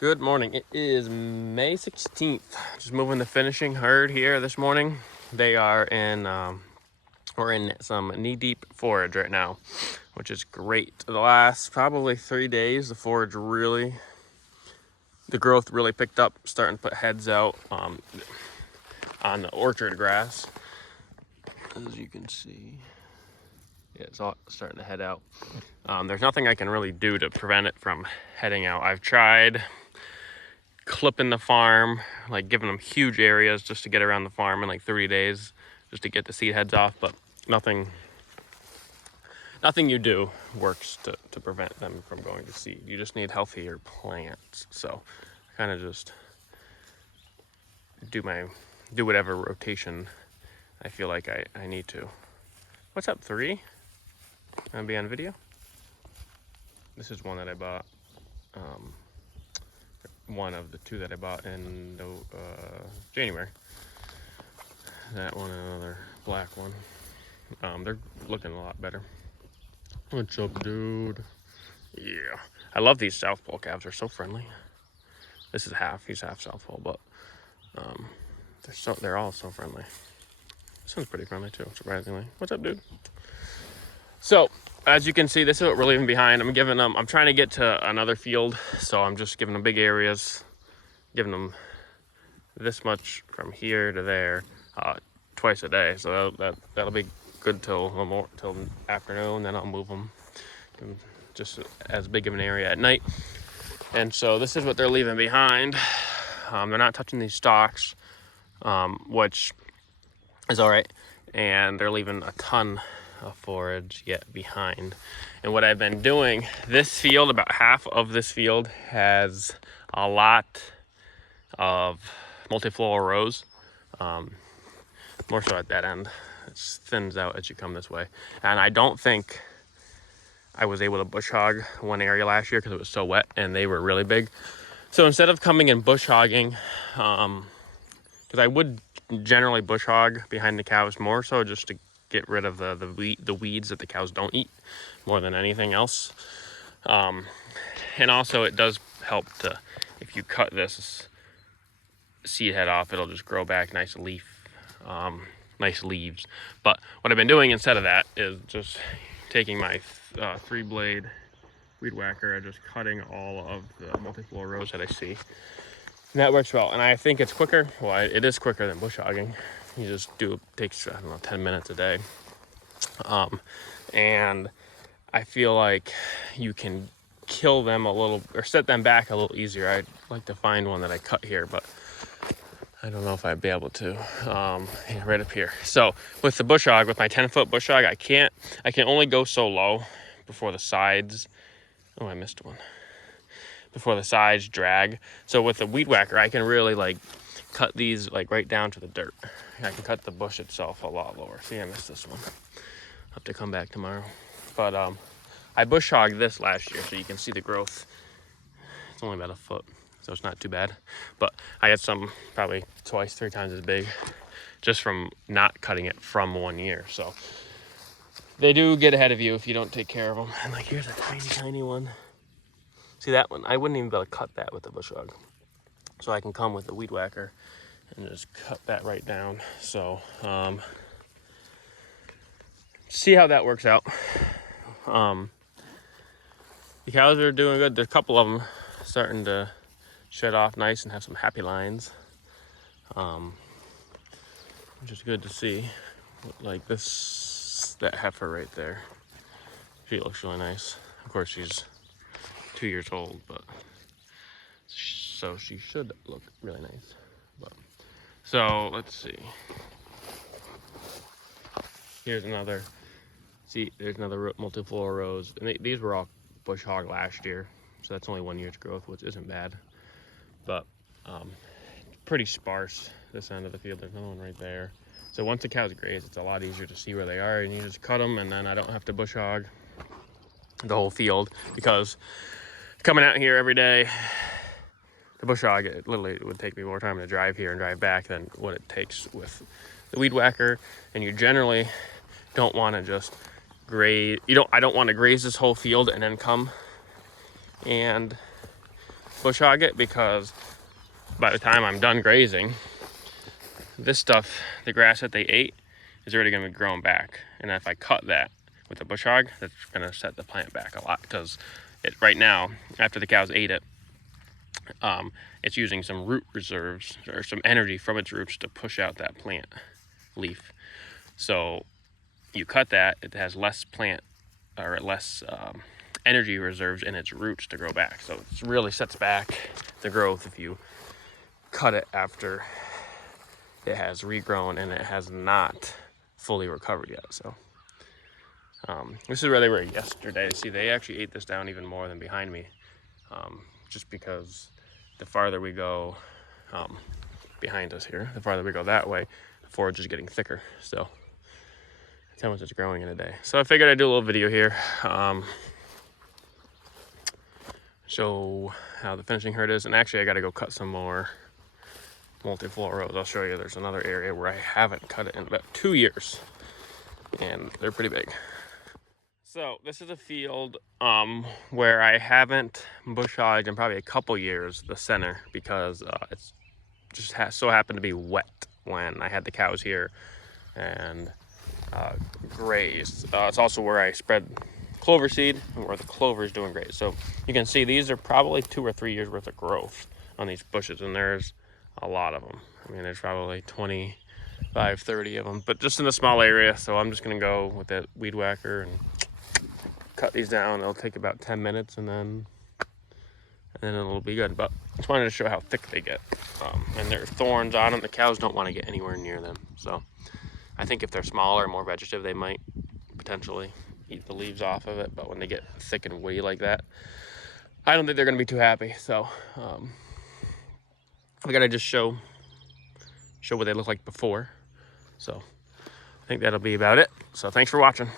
Good morning. It is May 16th. Just moving the finishing herd here this morning. They are in, we're in some knee-deep forage right now, which is great. The last probably 3 days, the growth really picked up, starting to put heads out on the orchard grass. As you can see, yeah, it's all starting to head out. There's nothing I can really do to prevent it from heading out. I've tried clipping the farm, like giving them huge areas just to get around the farm in like 30 days just to get the seed heads off, but nothing you do works to prevent them from going to seed. You just need healthier plants. So I kind of just do whatever rotation I feel like I need to. What's up, 3? Gonna be on video. This is one that I bought. One of the 2 that I bought in January. That one and another black one. They're looking a lot better. What's up, dude? Yeah. I love these South Pole calves. They're so friendly. This is he's half South Pole, but they're all so friendly. This one's pretty friendly too, surprisingly. What's up, dude? So, as you can see, this is what we're leaving behind. I'm trying to get to another field, so I'm just giving them big areas, giving them this much from here to there, twice a day. So that'll be good till afternoon. Then I'll move them just as big of an area at night. And so this is what they're leaving behind. They're not touching these stalks, which is all right. And they're leaving a ton of forage yet behind. And what I've been doing, this field, about half of this field has a lot of multi-floral rows, more so at that end. It thins out as you come this way. And I don't think I was able to bush hog one area last year because it was so wet and they were really big. So instead of coming and bush hogging, because I would generally bush hog behind the cows more so just to get rid of the weeds that the cows don't eat more than anything else. And also it does help if you cut this seed head off, it'll just grow back nice leaves. But what I've been doing instead of that is just taking my 3-blade weed whacker and just cutting all of the multi-floral rows that I see. And that works well, and I think it's quicker. Well, it is quicker than bush hogging. You just takes, 10 minutes a day. And I feel like you can kill them a little, or set them back a little easier. I'd like to find one that I cut here, but I don't know if I'd be able to. Yeah, right up here. So with the bush hog, with my 10-foot bush hog, I can only go so low before the sides. Oh, I missed one. Before the sides drag. So with the weed whacker, I can really cut these right down to the dirt. I can cut the bush itself a lot lower. See, I missed this one. I'll have to come back tomorrow. But I bush hogged this last year, so you can see the growth. It's only about a foot, so it's not too bad. But I had some probably 2-3 times as big just from not cutting it from 1 year. So they do get ahead of you if you don't take care of them. And here's a tiny one. See that one? I wouldn't even be able to cut that with the bush hog. So I can come with the weed whacker and just cut that right down. So see how that works out. The cows are doing good. There's a couple of them starting to shed off nice and have some happy lines, which is good to see. Like that heifer right there, she looks really nice. Of course, she's 2 years old, but so she should look really nice. So let's see. Here's another. See, there's another multi-floral rows, and these were all bush hog last year, so that's only 1 year's growth, which isn't bad. But pretty sparse this end of the field. There's another one right there. So once the cows graze, it's a lot easier to see where they are, and you just cut them, and then I don't have to bush hog the whole field, because coming out here every day, the bush hog, it would take me more time to drive here and drive back than what it takes with the weed whacker. And you generally don't want to just graze. I don't want to graze this whole field and then come and bush hog it, because by the time I'm done grazing, this stuff, the grass that they ate, is already going to be growing back. And if I cut that with the bush hog, that's going to set the plant back a lot, because right now, after the cows ate it, it's using some root reserves or some energy from its roots to push out that plant leaf. So you cut that, it has less plant or less energy reserves in its roots to grow back. So it really sets back the growth if you cut it after it has regrown and it has not fully recovered yet. So this is where they were yesterday. See, they actually ate this down even more than behind me, just because the farther we go behind us here, the farther we go that way, the forage is getting thicker. So that's how much it's growing in a day. So I figured I'd do a little video here, show how the finishing herd is. And actually I got to go cut some more multi-floral. I'll show you there's another area where I haven't cut it in about 2 years, and they're pretty big. So this is a field where I haven't bush hogged in probably a couple years, the center, because it's just so happened to be wet when I had the cows here and grazed. It's also where I spread clover seed and where the clover is doing great. So you can see these are probably 2 or 3 years worth of growth on these bushes, and there's a lot of them. I mean, there's probably 25, 30 of them, but just in a small area. So I'm just gonna go with that weed whacker and cut these down. It'll take about 10 minutes and then it'll be good. But I just wanted to show how thick they get. And there are thorns on them. The cows don't want to get anywhere near them. So I think if they're smaller, more vegetative, they might potentially eat the leaves off of it. But when they get thick and woody like that, I don't think they're gonna be too happy. So I gotta just show what they look like before. So I think that'll be about it. So thanks for watching.